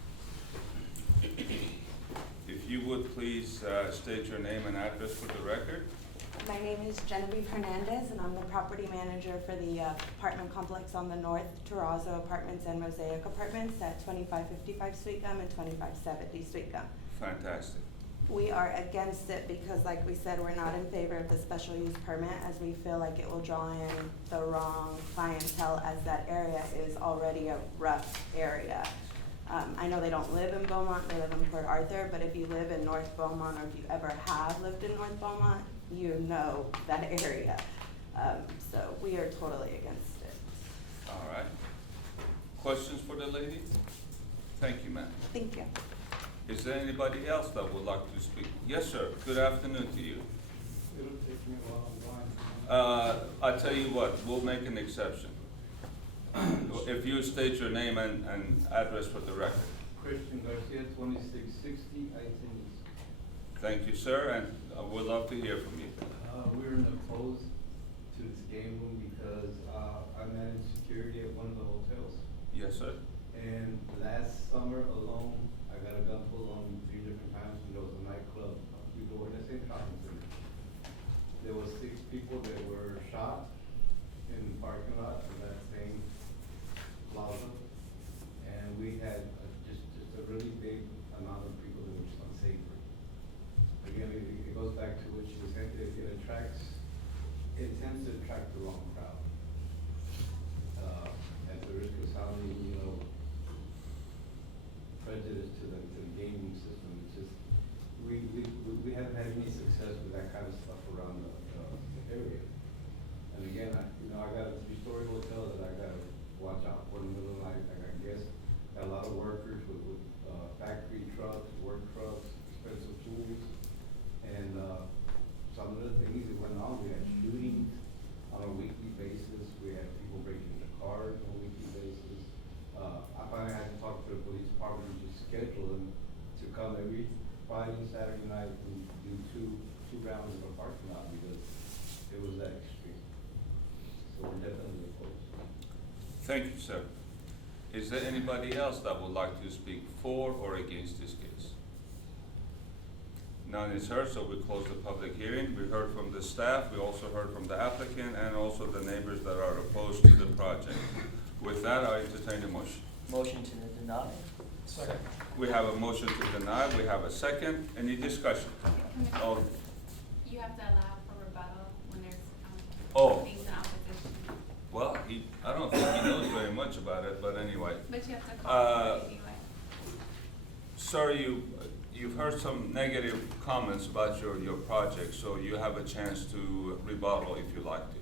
If you would please state your name and address for the record. My name is Genevieve Hernandez, and I'm the property manager for the apartment complex on the north, Terrazzo Apartments and Mosaic Apartments at 2555 Sweet Gum and 2570 Sweet Gum. Fantastic. We are against it because, like we said, we're not in favor of the special use permit, as we feel like it will draw in the wrong clientele, as that area is already a rough area. I know they don't live in Beaumont, they live in Port Arthur, but if you live in North Beaumont, or if you ever have lived in North Beaumont, you know that area. So we are totally against it. All right. Questions for the lady? Thank you, ma'am. Thank you. Is there anybody else that would like to speak? Yes, sir. Good afternoon to you. It'll take me a while, I'm I tell you what, we'll make an exception. If you state your name and address for the record. Christian Garcia, 2660, I-10 East. Thank you, sir, and we'd love to hear from you. We're in opposed to this game room because I manage security at one of the hotels. Yes, sir. And last summer alone, I got a gun pulled on me 3 different times when there was a nightclub. We go in the same shopping center. There was 6 people that were shot in the parking lot of that same plaza. And we had just a really big amount of people that were just unsavory. Again, it goes back to what she was saying, it tends to attract the wrong crowd. At the risk of sounding, prejudice to the gaming system, it's just, we haven't had any success with that kind of stuff around the area. And again, I got a 3-story hotel that I gotta watch out for in the middle of the night. I got guests, got a lot of workers with factory trucks, work trucks, expensive tools. And some of the things that went on, we had shootings on a weekly basis. We had people breaking into cars on a weekly basis. I finally had to talk to the police department and just schedule them to come every Friday and Saturday night and do two rounds of a parking lot because it was that extreme. So we're definitely opposed. Thank you, sir. Is there anybody else that would like to speak for or against this case? None is heard, so we close the public hearing. We heard from the staff, we also heard from the applicant, and also the neighbors that are opposed to the project. With that, I entertain a motion. Motion to deny? Second. We have a motion to deny, we have a second. Any discussion? Oh, You have to allow for rebuttal when there's, Oh. things in opposition. well, I don't think he knows very much about it, but anyway. But you have to call for it anyway. Sir, you've heard some negative comments about your project, so you have a chance to rebuttal if you like to.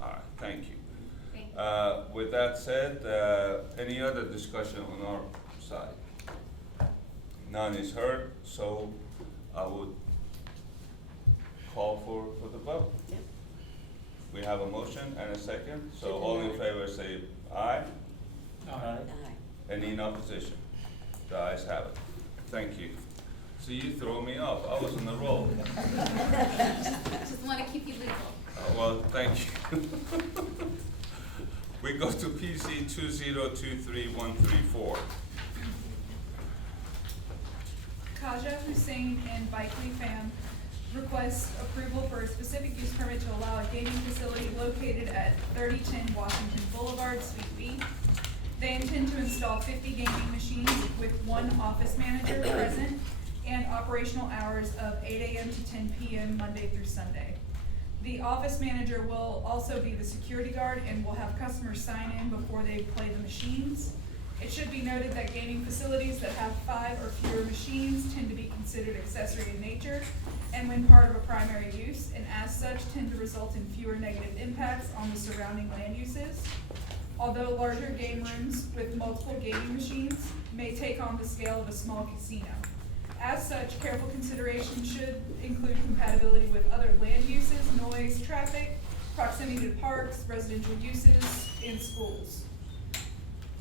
All right, thank you. Thank you. With that said, any other discussion on our side? None is heard, so I would call for the vote. Yep. We have a motion and a second, so To all in deny. favor say aye. Aye. Aye. Any in opposition? The ayes have it. Thank you. So you throw me off, I was on the roll. Just wanna keep you legal. Well, thank you. We go to PC 2023134. Kaja Hussein and Bikely Fam request approval for a specific use permit to allow a gaming facility located at 3010 Washington Boulevard, Suite B. They intend to install 50 gaming machines with 1 office manager present and operational hours of 8 a.m. to 10 p.m. Monday through Sunday. The office manager will also be the security guard and will have customers sign in before they play the machines. It should be noted that gaming facilities that have 5 or fewer machines tend to be considered accessory in nature and when part of a primary use, and as such tend to result in fewer negative impacts on the surrounding land uses. Although larger game rooms with multiple gaming machines may take on the scale of a small casino. As such, careful consideration should include compatibility with other land uses, noise, traffic, proximity to parks, residential uses, and schools.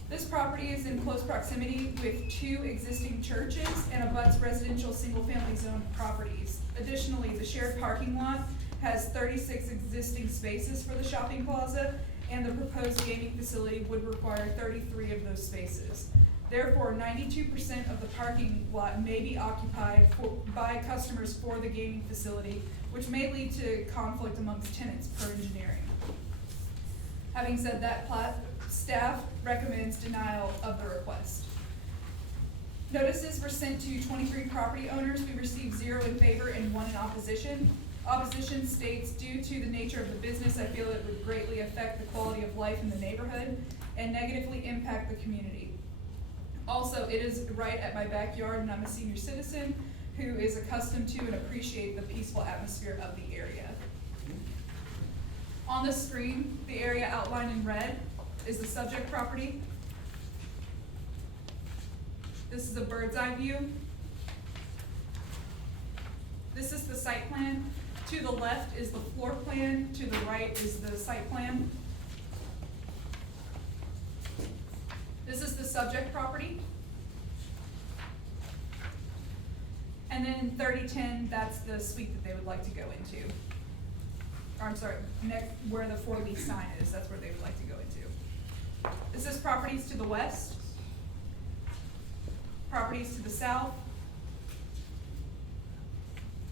This property is in close proximity with 2 existing churches and abuts residential single-family zone properties. Additionally, the shared parking lot has 36 existing spaces for the shopping plaza, and the proposed gaming facility would require 33 of those spaces. Therefore, 92% of the parking lot may be occupied by customers for the gaming facility, which may lead to conflict amongst tenants per engineering. Having said that, staff recommends denial of the request. Notices were sent to 23 property owners. We received 0 in favor and 1 in opposition. Opposition states, due to the nature of the business, I feel it would greatly affect the quality of life in the neighborhood and negatively impact the community. Also, it is right at my backyard, and I'm a senior citizen who is accustomed to and appreciate the peaceful atmosphere of the area. On the screen, the area outlined in red is the subject property. This is a bird's eye view. This is the site plan. To the left is the floor plan, to the right is the site plan. This is the subject property. And then in 3010, that's the suite that they would like to go into. Or I'm sorry, next, where the 4-leaf sign is, that's where they would like to go into. This is properties to the west, properties to the south,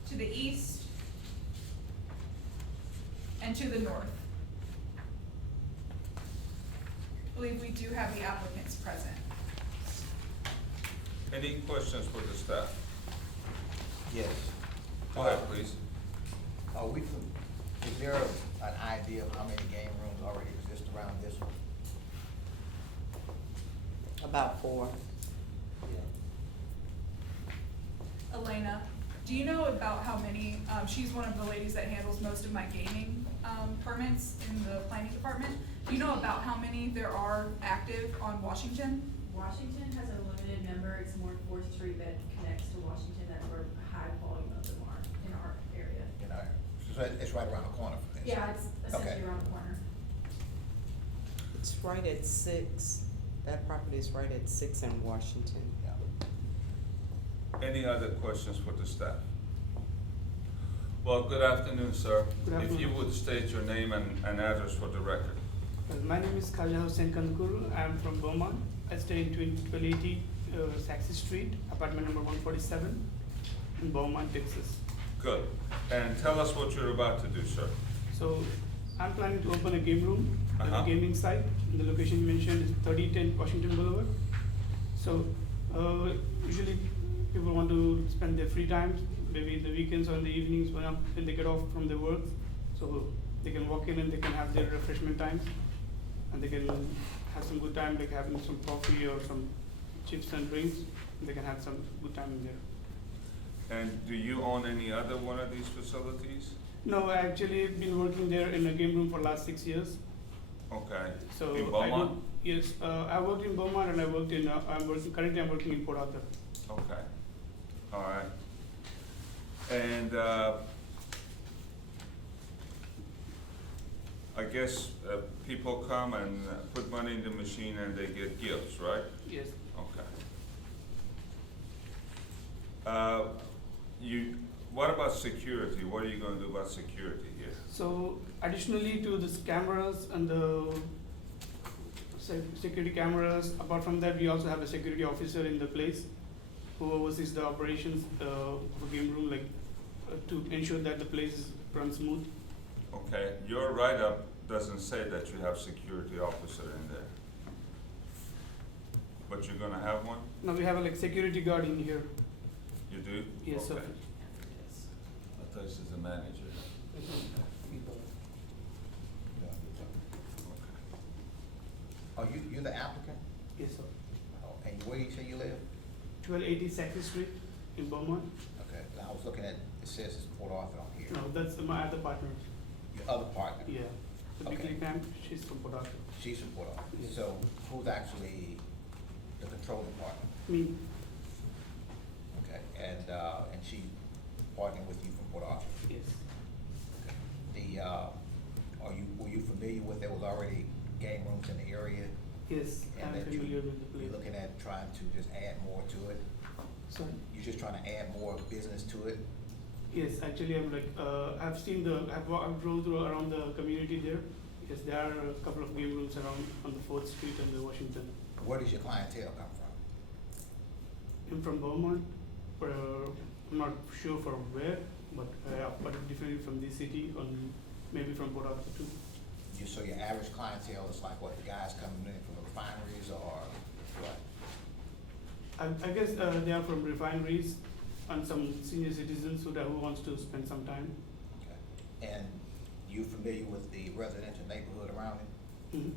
to the east, and to the north. I believe we do have the applicants present. Any questions for the staff? Yes. Go ahead, please. Is there an idea of how many game rooms already exist around this one? About 4. Elena, do you know about how many, she's one of the ladies that handles most of my gaming permits in the planning department. Do you know about how many there are active on Washington? Washington has a limited number. It's more 4th Street that connects to Washington. That's where a high volume of them are in our area. So it's right around the corner from this? Yeah, it's essentially Okay. around the corner. It's right at 6. That property is right at 6 in Washington. Any other questions for the staff? Well, good afternoon, sir. Good If you afternoon. would state your name and address for the record. My name is Khalja Hussain Kankuru. I am from Beaumont. I stay in 1280 Saxon Street, apartment number 147 in Beaumont, Texas. Good. And tell us what you're about to do, sir. So I'm planning to open a game room, a gaming site. The location mentioned is 3010 Washington Boulevard. So usually people want to spend their free times, maybe the weekends or in the evenings when they get off from their work. So they can walk in and they can have their refreshment times, and they can have some good time, like having some coffee or some chips and drinks. They can have some good time in there. And do you own any other one of these facilities? No, I actually been working there in a game room for last 6 years. Okay. So In I Beaumont? do, yes, I worked in Beaumont and I worked in, currently I'm working in Port Arthur. Okay. All right. And I guess people come and put money in the machine and they get gifts, right? Yes. Okay. What about security? What are you going to do about security here? So additionally to this cameras and the security cameras, apart from that, we also have a security officer in the place who oversees the operations of a game room, like to ensure that the place runs smooth. Okay, your write-up doesn't say that you have security officer in there. But you're gonna have one? Now we have a security guard in here. You do? Yes, sir. Okay. I thought this is the manager. Oh, you're the applicant? Yes, sir. Oh, and where do you say you live? 1280 Saxon Street in Beaumont. Okay, now I was looking at, it says it's Port Arthur on here. No, that's my other partner. Your other partner? Yeah. The Okay. big ma'am, she's from Port Arthur. She's from Port Arthur. Yes. So who's actually the controlling partner? Me. Okay, and she partnering with you from Port Arthur. Yes. Were you familiar with, there was already game rooms in the area? Yes, And I'm that familiar with the you're place. looking at trying to just add more to it? Sorry. You're just trying to add more business to it? Yes, actually, I'm like, I've seen I've drove through around the community there. Yes, there are a couple of game rooms around on the 4th Street and the Washington. Where does your clientele come from? I'm from Beaumont, I'm not sure from where, but definitely from this city, or maybe from Port Arthur too. So your average clientele is like what, the guys coming in from the refineries or what? I guess they are from refineries and some senior citizens who wants to spend some time. Okay. And you familiar with the residential neighborhood around it? Mhm.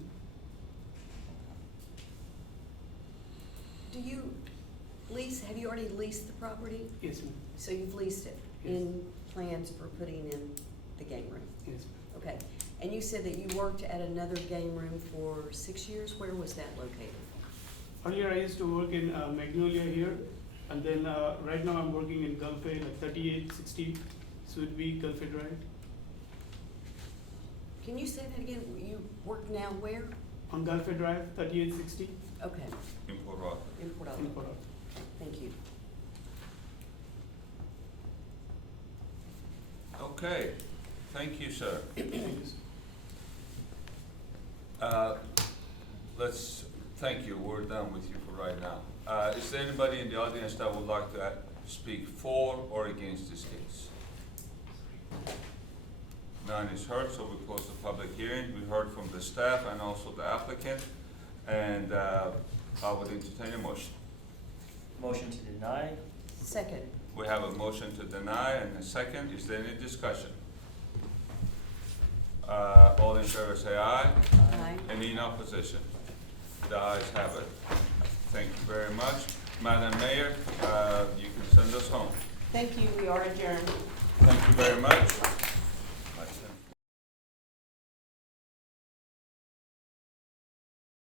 Do you lease, have you already leased the property? Yes, ma'am. So you've leased it in plans for putting in the game room? Yes. Okay, and you said that you worked at another game room for 6 years, where was that located? Earlier I used to work in Magnolia here, and then right now I'm working in Gulfay, like 3860 Suite B, Gulfay Drive. Can you say that again? You work now where? On Gulfay Drive, 3860 Okay, In Port Arthur. in Port in Arthur. Port Arthur. Thank you. Okay, thank you, sir. Thank you, sir. Thank you, we're done with you for right now. Is there anybody in the audience that would like to speak for or against this case? None is heard, so we close the public hearing. We heard from the staff and also the applicant, and I would entertain a motion. Motion to deny? Second. We have a motion to deny and a second. Is there any discussion? All in favor say aye. Aye. Any in opposition? The ayes have it. Thank you very much. Madam Mayor, you can send us home. Thank you, we are adjourned. Thank you very much.